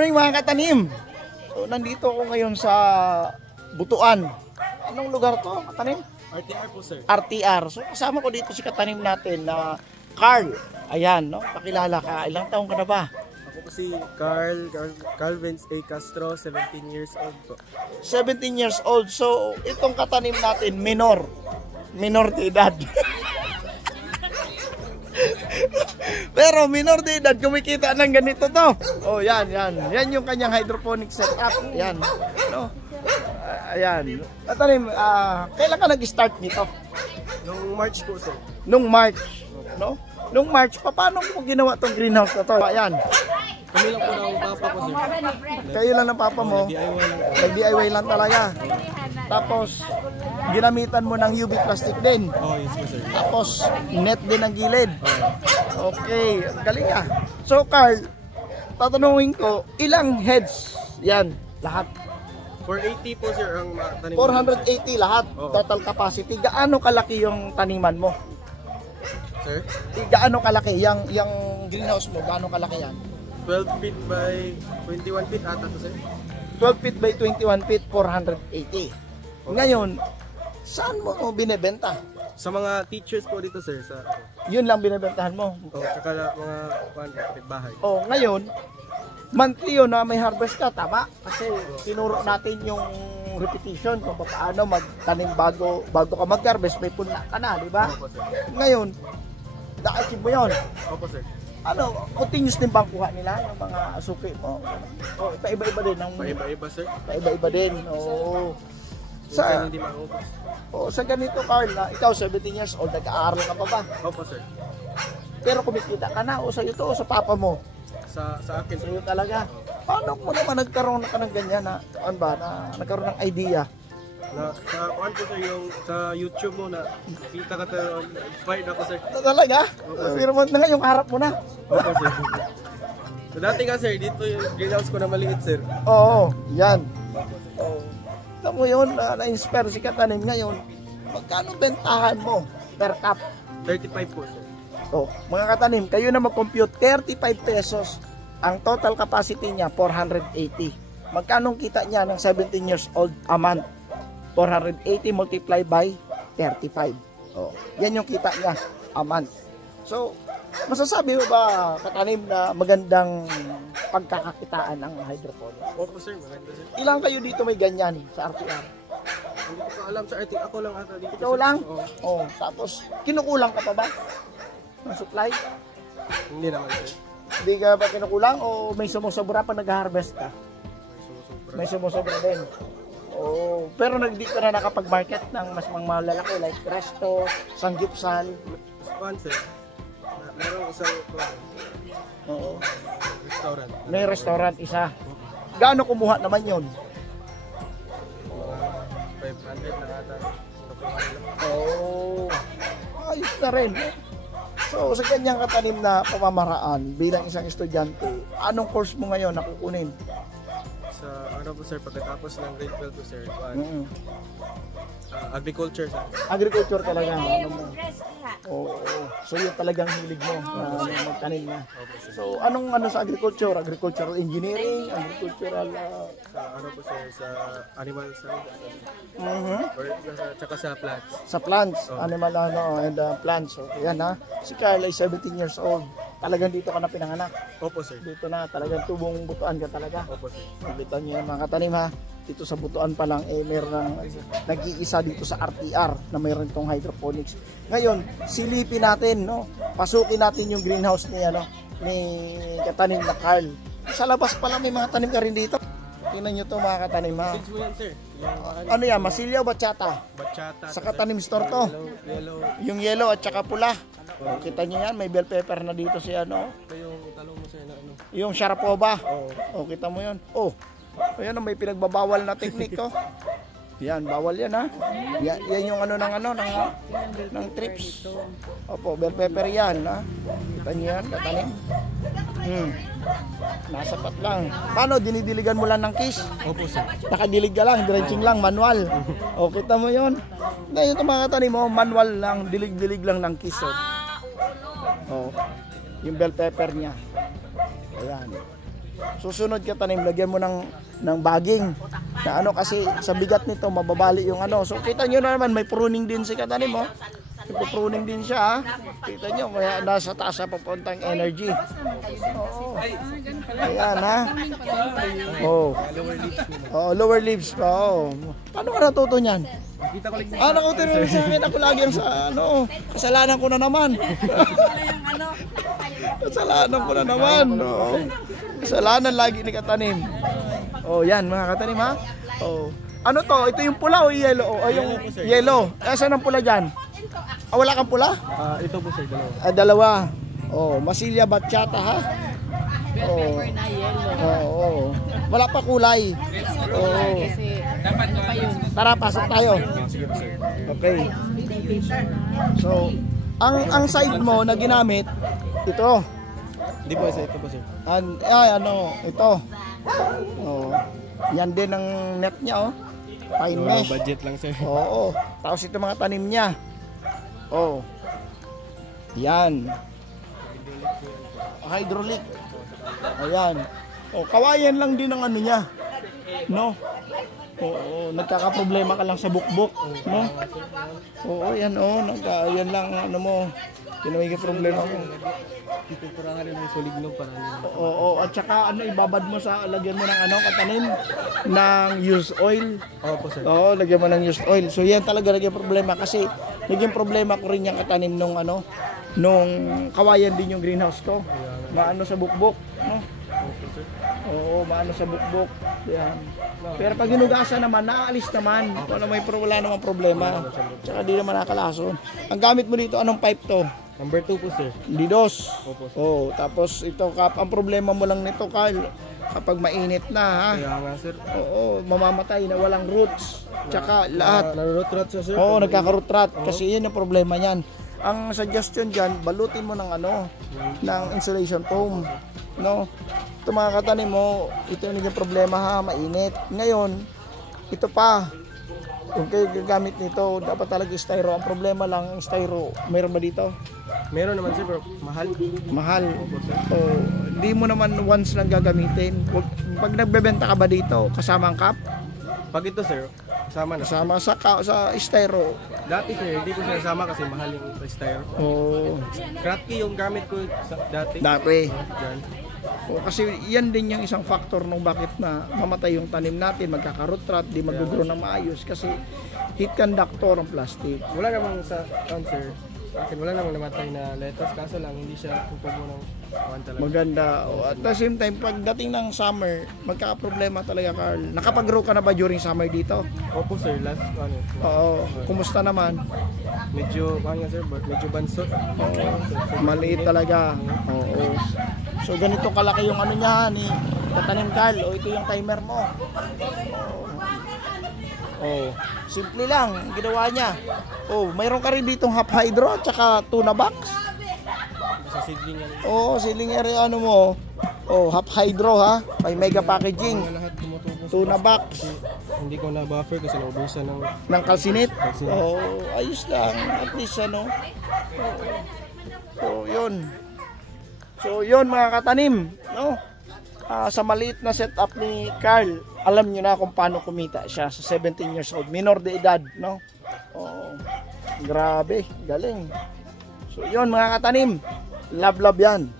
morning mga katanim. So nandito ako ngayon sa Butuan. Anong lugar to, katanim? RTR po, sir. RTR. So kasama ko dito si katanim natin na Carl. Ayan, no? Pakilala ka. Ilang taong ka na ba? Ako po si Carl Vince A. Castro, 17 years old po. 17 years old. So itong katanim natin, minor de edad. Pero minor de edad, kumikita ng ganito to. Oh, yan. Yan yung kanyang hydroponic setup. Yan. No? Ayan. Katanim, kailan ka nag-start nito? Noong March po, sir. Nung March, no? Nung March, paano mo ginawa tong greenhouse na to? Ayan. Kami lang po ng papa ko, sir. Kayo lang ng papa mo? Nag-DIY lang talaga. Tapos, ginamitan mo ng UV plastic din. Oh, yes po, sir. Tapos, net din ang gilid. Okay, galing ka. So, Carl, tatanungin ko, ilang heads? Yan, lahat. 480 po, sir, ang tanim. 480 lahat, total capacity. Gaano kalaki yung taniman mo? Sir? Gaano kalaki? Yung greenhouse mo, gaano kalaki yan? 12 feet by 21 feet ata to, sir. 12 feet by 21 feet, 480. Ngayon, saan mo binebenta? Sa mga teachers po dito, sir, sa Yun lang binebentahan mo. tsaka mga kapitbahay. Oh, ngayon, monthly yun na may harvest ka, tama? Kasi tinuro natin yung repetition kung paano magtanim bago ka mag-harvest, may punla ka na, di ba? Opo, sir. Ngayon, na-achieve mo yun. Opo, sir. Ano, continuous din bang kuha nila yung mga suki mo? O, iba-iba din. Paiba-iba, sir. Iba-iba din. Oo. Sa hindi maubos. Sa ganito, Carl, na ikaw 17 years old, nag-aaral ka pa ba? Opo, sir. Pero kumikita ka na, o sa'yo to, o sa papa mo? Sa akin, sir. Sa'yo talaga. Paano mo naman nagkaroon ka ng ganyan na, nagkaroon ng idea? Sa kuan po, sir, yung sa YouTube mo na kita ka tayo, inspired ako, sir. Talaga? Pero na nga yung harap mo na. Opo, sir. So dati nga, sir, dito yung greenhouse ko na maliit, sir. Oo, yan. Oo. Ito mo yun, na-inspire si Katanim ngayon. Magkano bentahan mo per cup? 35 po, sir. Oh, mga Katanim, kayo na mag-compute, 35 pesos. Ang total capacity niya, 480. Magkano kita niya ng 17 years old a month? 480 multiplied by 35. Oh, yan yung kita niya a month. So, masasabi mo ba, Katanim, na magandang pagkakakitaan ng hydroponics? Opo, sir, maganda, sir. Ilang kayo dito may ganyan sa RTR? Hindi ko alam, sir. I think ako lang ata dito. Ikaw sir. lang? Oo. Oh, tapos kinukulang ka pa ba ng supply? Hindi naman, sir. Hindi ka ba kinukulang o may sumusobra pag nag-harvest ka? May sumusobra din. Oh, pero hindi ka na nakapag-market ng mas mga malalaki like Presto, Sanggipsal. Kuan, sir. Merong isang Oo. restaurant. May restaurant isa. Gaano kumuha naman yon? 500 na ata. Oh, ayos na rin. So, sa ganyang Katanim na pamamaraan bilang isang estudyante, anong course mo ngayon na kukunin? Sa ano po, sir, pagkatapos ng grade 12 po, sir. Agriculture, sir. Agriculture talaga. Ano mo? Oo. So, yun talagang hilig mo na magtanim na. So, anong sa agriculture? Agricultural engineering, agricultural... Sa ano po, sir, sa animal side. Or tsaka sa plants. Sa plants, animal and plants. So, yan ha. Si Carl ay 17 years old. Talagang dito ka na pinanganak. Opo, sir. Dito na, talagang tubong Butuan ka talaga. Opo, sir. Nakita niyo yung mga Katanim ha. Dito sa Butuan pa lang, meron nag-iisa dito sa RTR na mayroon itong hydroponics. Ngayon, silipin natin, no? Pasukin natin yung greenhouse ni Katanim na Carl. Sa labas pa lang may mga tanim ka rin dito. Tingnan nyo to mga Katanim ha. Seeds mo yan, sir. Ano yan? Masilya o bachata? Bachata. Sa Katanim store to. Yellow. Yung yellow at saka pula. Kita nyo yan, may bell pepper na dito si ano. Ito yung talong mo, sir, na ano. Yung Sharapova. Oo. Kita mo yun. Oh, ayan, may pinagbabawal na technique ko. Yan, bawal yan ha. Yan yung ng trips. Opo, bell pepper yan ha. Kita nyo yan, Katanim. Nasapat lang. Paano, dinidiligan mo lang ng kiss? Opo, sir. Nakadilig ka lang, drenching lang, manual. O, kita mo yun. Ngayon ito mga Katanim mo, manual lang, dilig-dilig lang ng kiss. Oh, yung bell pepper niya. Ayan. Susunod katanim, lagyan mo ng baging. Na ano kasi sa bigat nito mababali yung ano. So kita nyo na naman may pruning din si katanim, oh. Pruning din siya, ha. Kita nyo, kaya nasa taas sa papuntang energy. Oo. Ayan, ha. Oh. Lower leaves pa. Oh. Paano ka natuto niyan? Nakuturo sa akin. Ako lagi ang sa ano. Kasalanan ko na naman. Kasalanan ko na naman. Oh. Kasalanan lagi ni katanim. Oh, yan mga katanim, ha. Oh. Ano to? Ito yung pula o yellow? Oh, yung yellow. Saan ang pula dyan? Wala kang pula? Ito po sir, dalawa. Dalawa. Oh, Masilya Bachata, ha? Bell pepper na yellow. Oo. Wala pa kulay. Oo. Kasi dapat pa yun. Tara, pasok tayo. Sige po sir. Okay. So, ang side mo na ginamit, ito. Hindi po sir, ito po sir. Ito. Oh. Yan din ang net niya, oh. Fine mesh. Budget lang sir. Oo. Tapos ito mga tanim niya. Oh. Yan. Hydraulic. Ayan. Oh, kawayan lang din ang ano niya. No? Oo, nagkakaproblema ka lang sa bukbok, no? Oo, yan yan lang ano mo. Pinamigay problema mo. Ipupurahan rin ng solignog para Oo, at saka ibabad mo sa lagyan mo ng katanim ng used oil. Opo sir. Oo, lagyan mo ng used oil. So yan talaga naging problema kasi naging problema ko rin yung katanim nung kawayan din yung greenhouse ko. Maano sa bukbok, no? Oo, maano sa bukbok. Yan. Pero pag hinugasan naman, naaalis naman. Wala namang problema. Tsaka di naman nakalason. Ang gamit mo dito, anong pipe to? Number 2 po sir. Lidos. Opo sir. Oh, tapos ito, ang problema mo lang nito, Carl, kapag mainit na, ha? Kaya nga sir. Oo, mamamatay na walang roots. Tsaka lahat. Narurot-rot siya sir. Oo, nagkaka-root-rot kasi yun ang problema niyan. Ang suggestion diyan, balutin mo ng ng insulation foam, no? Ito mga katanim mo, ito yung naging problema, ha, mainit. Ngayon, ito pa. Kung kayo gagamit nito, dapat talaga styro. Ang problema lang, ang styro, mayroon ba dito? Meron naman sir, pero mahal. Mahal. So, hindi mo naman once lang gagamitin. Pag nagbebenta ka ba dito, kasama ang cup? Pag ito sir, kasama na. Kasama sa styro. Dati sir, hindi ko sinasama kasi mahal yung styro. Oh, Kratky yung gamit ko dati. Yan. Kasi yan din yung isang factor nung bakit na mamatay yung tanim natin, magkaka-root-rot, di mag-grow na maayos kasi heat conductor ang plastic. Wala namang sa sir. Akin wala namang namatay na lettuce, kaso lang hindi siya tutubo ng kuwan talaga. Maganda. At the same time, pagdating ng summer, magkaka-problema talaga, Carl. Nakapag-grow ka na ba during summer dito? Opo sir, last Oo. Kumusta naman? medyo sir, medyo bansot. Maliit talaga. Oo. So ganito kalaki yung niya ni katanim, Carl. O ito yung timer mo. Oh, simple lang ginawa niya. Oh, mayroon ka rin ditong half hydro at saka tuna box. Sa seedling yan. Oh, seedling area mo. Oh, half hydro, ha. May mega packaging. Lahat tumutubo. Tuna box. Hindi ko na buffer kasi naubusan ng Kalsinit. Oh, ayos lang. At least So, yun mga katanim, no? Sa maliit na setup ni Carl, alam nyo na kung paano kumita siya sa 17 years old. Minor de edad, no? Oh, grabe, galing. So, yun mga katanim, love yan.